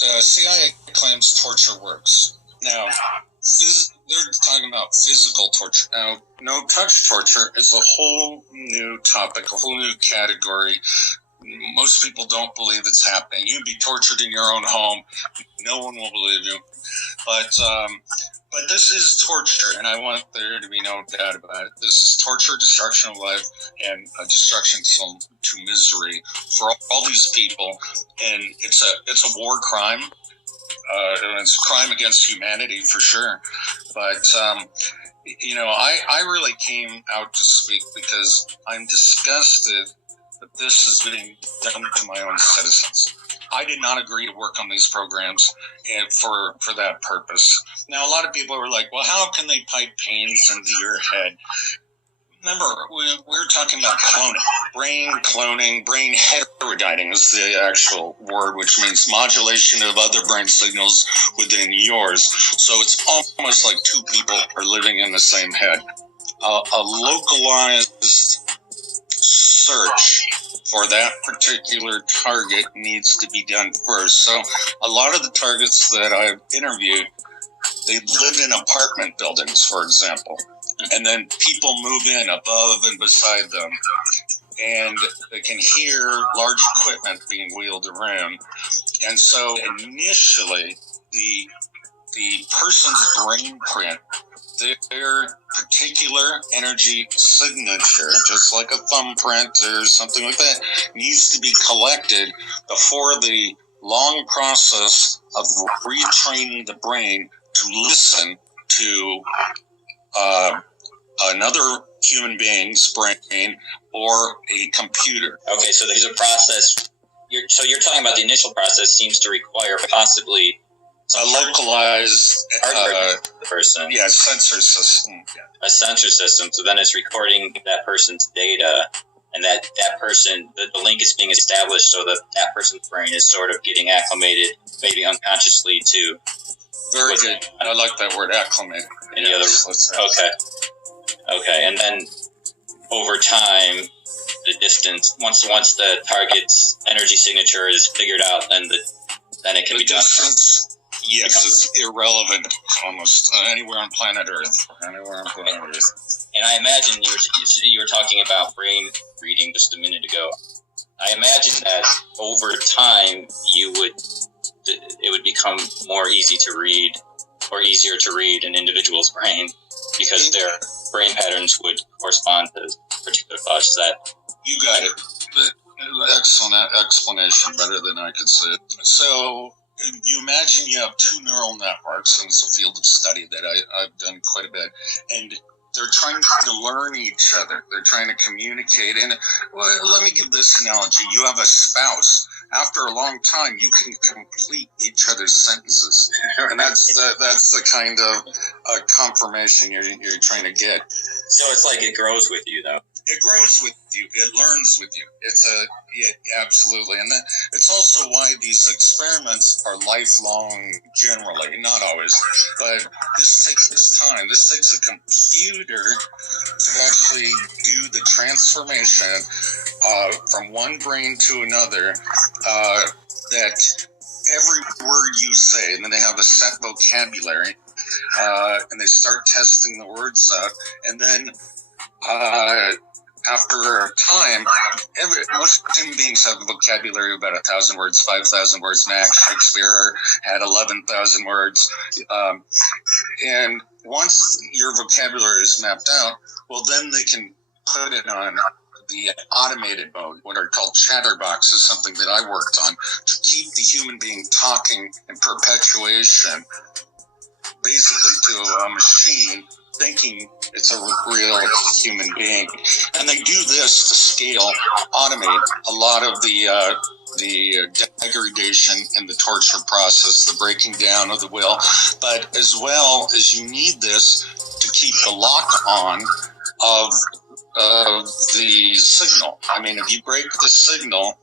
The CIA claims torture works. Now, they're talking about physical torture. Now, no touch torture is a whole new topic, a whole new category. Most people don't believe it's happening. You'd be tortured in your own home. No one will believe you. But this is torture, and I want there to be no doubt about it. This is torture, destruction of life, and destruction to misery for all these people. And it's a war crime. It's a crime against humanity for sure. But I really came out to speak because I'm disgusted that this is being done to my own citizens. I did not agree to work on these programs and for that purpose. Now, a lot of people are like, well, how can they pipe pains into your head? Remember, we're talking about cloning, brain heterodyning is the actual word, which means modulation of other brain signals within yours. So it's almost like two people are living in the same head. A localized search for that particular target needs to be done first. So a lot of the targets that I've interviewed, they live in apartment buildings, for example. And then people move in above and beside them, and they can hear large equipment being wheeled around. And so initially, the person's brain print, their particular energy signature, just like a thumbprint or something like that, needs to be collected before the long process of retraining the brain to listen to another human being's brain or a computer. Okay, so there's a process. You're talking about the initial process seems to require possibly a localized person. Yeah, sensor system. A sensor system. So then it's recording that person's data, and that person, the link is being established so that person's brain is sort of getting acclimated, maybe unconsciously to. Very good. I like that word, acclimate. Any other? Okay, and then over time, the distance once the target's energy signature is figured out, then it can be done. Yes, it's irrelevant almost anywhere on planet Earth. And I imagine you were talking about brain reading just a minute ago. I imagine that over time it would become more easy to read or easier to read an individual's brain because their brain patterns would correspond to particular thoughts. Is that you got it? Excellent explanation, better than I could say it. So you imagine you have two neural networks, and it's a field of study that I've done quite a bit, and they're trying to learn each other. They're trying to communicate. And let me give this analogy. You have a spouse. After a long time, you can complete each other's sentences, and that's the kind of confirmation you're trying to get. So it's like it grows with you, though. It grows with you. It learns with you. Absolutely, and it's also why these experiments are lifelong. Generally, not always, but this takes time. This takes a computer to actually do the transformation from one brain to another. That every word you say, and then they have a set vocabulary, and they start testing the words out, and then after a time, most human beings have a vocabulary of about 1,000 words, 5,000 words max. Shakespeare had 11,000 words. And once your vocabulary is mapped out, well, then they can put it on the automated mode, what are called chatterboxes, something that I worked on, to keep the human being talking in perpetuation, basically to a machine, thinking it's a real human being. And they do this to scale, automate a lot of the degradation and the torture process, the breaking down of the will. But as well as you need this to keep the lock on of the signal. I mean, if you break the signal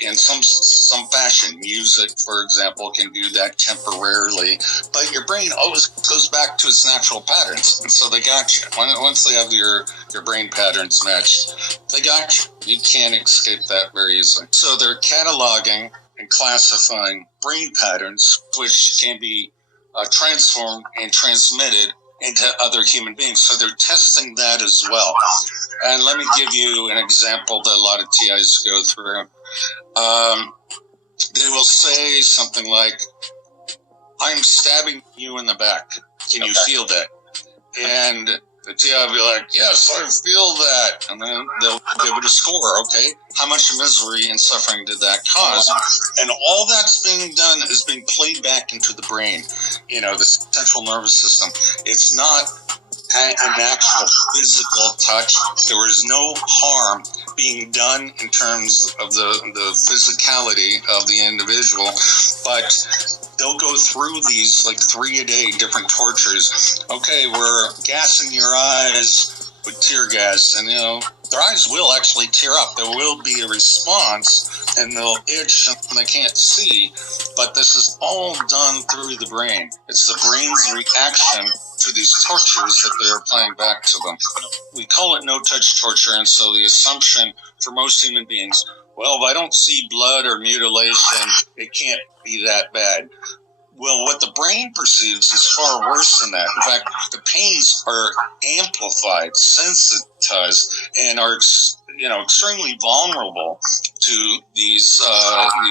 in some fashion, music, for example, can do that temporarily, but your brain always goes back to its natural patterns, and so they got you. Once they have your brain patterns matched, they got you. You can't escape that very easily. So they're cataloging and classifying brain patterns, which can be transformed and transmitted into other human beings. So they're testing that as well. And let me give you an example that a lot of TIs go through. They will say something like, I'm stabbing you in the back. Can you feel that? And the TI will be like, yes, I feel that. And then they'll give it a score. Okay, how much misery and suffering did that cause? And all that's being done is being played back into the brain, the central nervous system. It's not an actual physical touch. There is no harm being done in terms of the physicality of the individual, but they'll go through these like 3 a day different tortures. Okay, we're gassing your eyes with tear gas, and their eyes will actually tear up. There will be a response, and they'll itch and they can't see, but this is all done through the brain. It's the brain's reaction to these tortures that they are playing back to them. We call it no-touch torture, and so the assumption for most human beings, well, if I don't see blood or mutilation, it can't be that bad. Well, what the brain perceives is far worse than that. In fact, the pains are amplified, sensitized, and are extremely vulnerable to these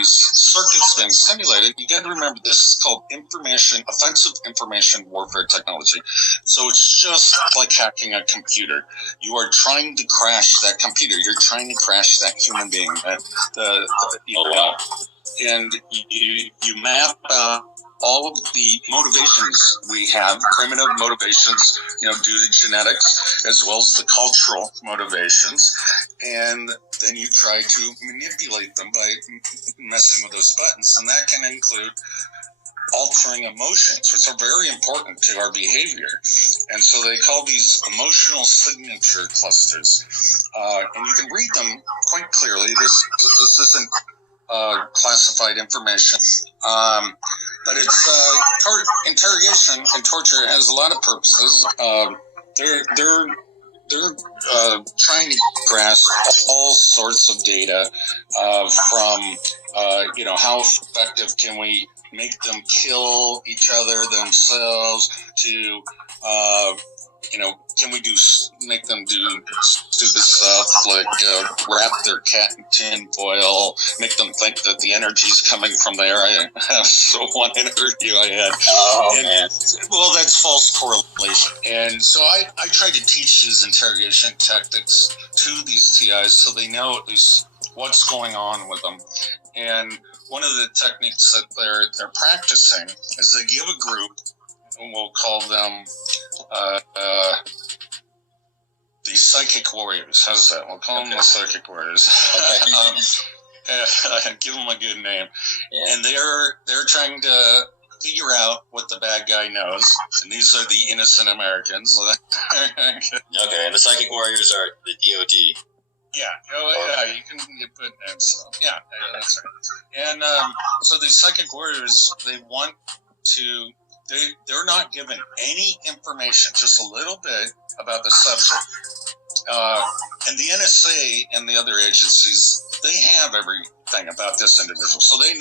circuits being stimulated. You got to remember, this is called offensive information warfare technology. So it's just like hacking a computer. You are trying to crash that computer. You're trying to crash that human being. And you map out all of the motivations we have, primitive motivations, due to genetics, as well as the cultural motivations. And then you try to manipulate them by messing with those buttons. And that can include altering emotions, which are very important to our behavior. And so they call these emotional signature clusters. And you can read them quite clearly. This isn't classified information. But it's interrogation and torture has a lot of purposes. They're trying to grasp all sorts of data from how effective can we make them kill each other themselves to can we make them do stupid stuff like wrap their cat in tin foil, make them think that the energy's coming from there. I have one interview I had. Man. Well, that's false correlation. And so I try to teach these interrogation tactics to these TIs so they know at least what's going on with them. And one of the techniques that they're practicing is they give a group, and we'll call them the psychic warriors. How's that? We'll call them the psychic warriors. Give them a good name. Yeah. And they're trying to figure out what the bad guy knows, and these are the innocent Americans. Okay, and the psychic warriors are the DOD. Yeah, you put names. So, yeah, that's right. And so these psychic warriors, they want to. They're not given any information, just a little bit about the subject. And the NSA and the other agencies, they have everything about this individual. So they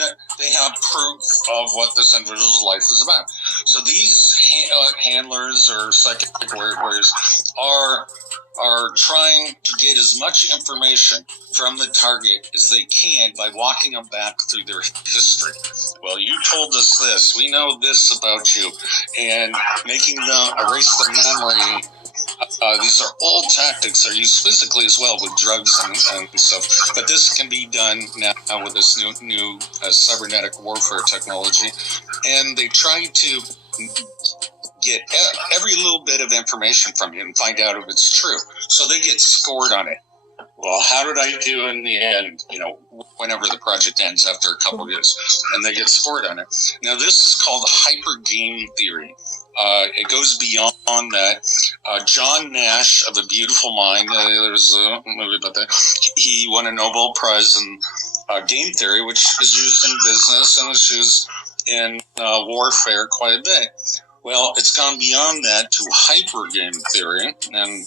have proof of what this individual's life is about. So these handlers or psychic warriors are trying to get as much information from the target as they can by walking them back through their history. Well, you told us this. We know this about you. And making them erase their memory. These are old tactics. They're used physically as well with drugs and stuff. But this can be done now with this new cybernetic warfare technology. And they try to get every little bit of information from you and find out if it's true. So they get scored on it. Well, how did I do in the end? Whenever the project ends after a couple of years, and they get scored on it. Now, this is called hyper game theory. It goes beyond that. John Nash of A Beautiful Mind, there's a movie about that. He won a Nobel Prize in game theory, which is used in business and is used in warfare quite a bit. Well, it's gone beyond that to hyper game theory, and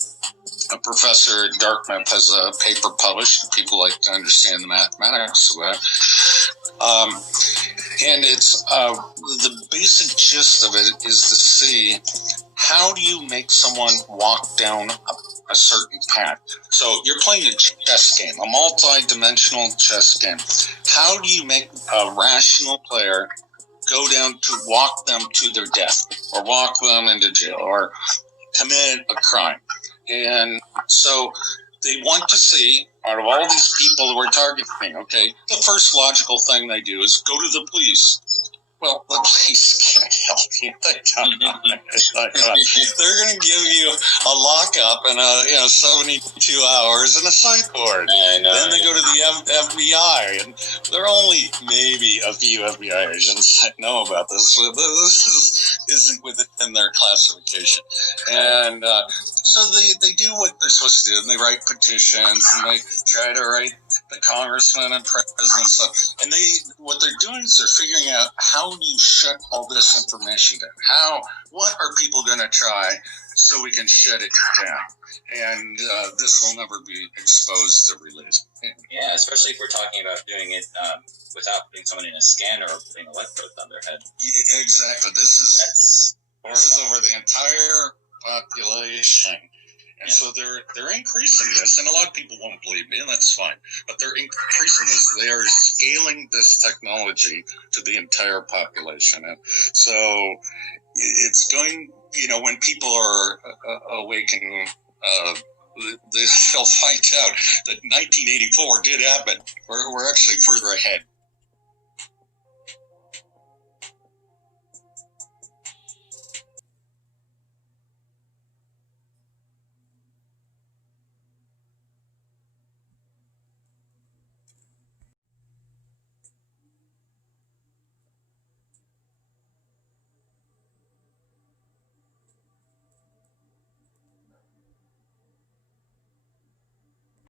Professor Dartmouth has a paper published. People like to understand the mathematics of that. And it's the basic gist of it is to see how do you make someone walk down a certain path. So you're playing a chess game, a multi-dimensional chess game. How do you make a rational player go down to walk them to their death, or walk them into jail, or commit a crime? And so they want to see, out of all these people who are targeting, okay, the first logical thing they do is go to the police. Well, the police can't help you. They're going to give you a lockup and 72 hours and a psych ward. Then they go to the FBI, and there are only maybe a few FBI agents that know about this. So this isn't within their classification. And so they do what they're supposed to do, and they write petitions, and they try to write the congressman and president stuff. And what they're doing is they're figuring out, how do you shut all this information down? What are people going to try so we can shut it down? And this will never be exposed or released. Yeah, especially if we're talking about doing it without putting someone in a scanner or putting electrodes on their head. Yeah, exactly. This is over the entire population. And so they're increasing this, and a lot of people won't believe me, and that's fine. But they're increasing this. They are scaling this technology to the entire population. And so it's going, when people are awakening, they'll find out that 1984 did happen. We're actually further ahead